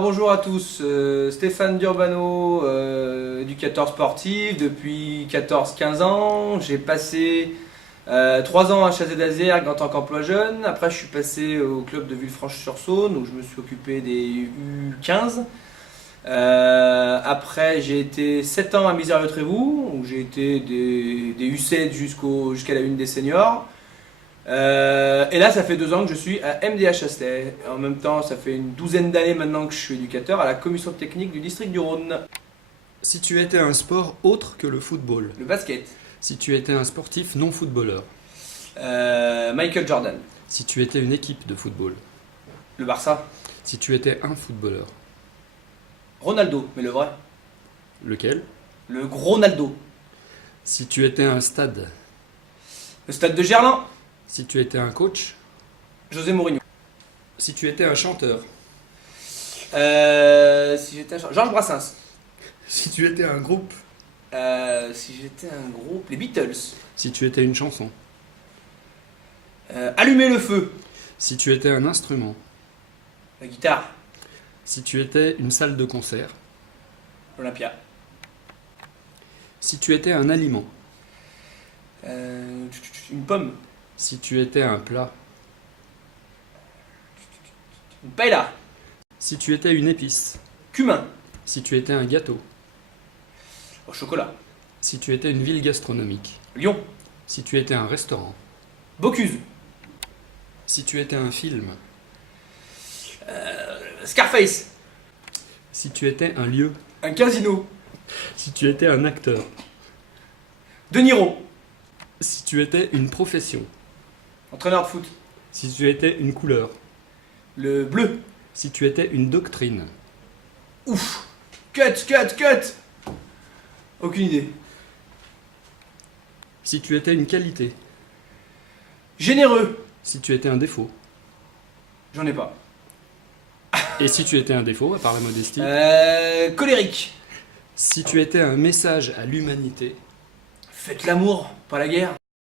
Bonjour à tous, Stéphane Durbano, éducateur sportif depuis 14-15 ans. J'ai passé 3 ans à Chazé d'Azergues en tant qu'emploi jeune. Après, je suis passé au club de Villefranche-sur-Saône où je me suis occupé des U15. Après, j'ai été 7 ans à Misérieux-Trévoux où j'ai été des U7 jusqu'à la une des seniors. Et là, ça fait 2 ans que je suis à MDH Chasselet. En même temps, ça fait une douzaine d'années maintenant que je suis éducateur à la commission technique du district du Rhône. Si tu étais un sport autre que le football, Le basket. si tu étais un sportif non footballeur, Michael Jordan. si tu étais une équipe de football, Le Barça. si tu étais un footballeur, Ronaldo, mais le vrai. lequel? Le gros Ronaldo. Si tu étais un stade, Le stade de Gerland. si tu étais un coach, José Mourinho. si tu étais un chanteur, Si j'étais Georges Brassens. si tu étais un groupe, Si j'étais un groupe, les Beatles. si tu étais une chanson, Allumer le feu. si tu étais un instrument, La guitare. si tu étais une salle de concert, L'Olympia. si tu étais un aliment, Une pomme. si tu étais un plat, Une paella. si tu étais une épice, Cumin. si tu étais un gâteau, Au chocolat. si tu étais une ville gastronomique, Lyon. si tu étais un restaurant, Bocuse. si tu étais un film, Scarface. si tu étais un lieu, Un casino. si tu étais un acteur, De Niro. si tu étais une profession, Entraîneur de foot. si tu étais une couleur, Le bleu. si tu étais une doctrine, Ouf. Cut. Aucune idée. si tu étais une qualité, Généreux. si tu étais un défaut, J'en ai pas. et si tu étais un défaut, à part la modestie, Colérique. si tu étais un message à l'humanité, Faites l'amour, pas la guerre.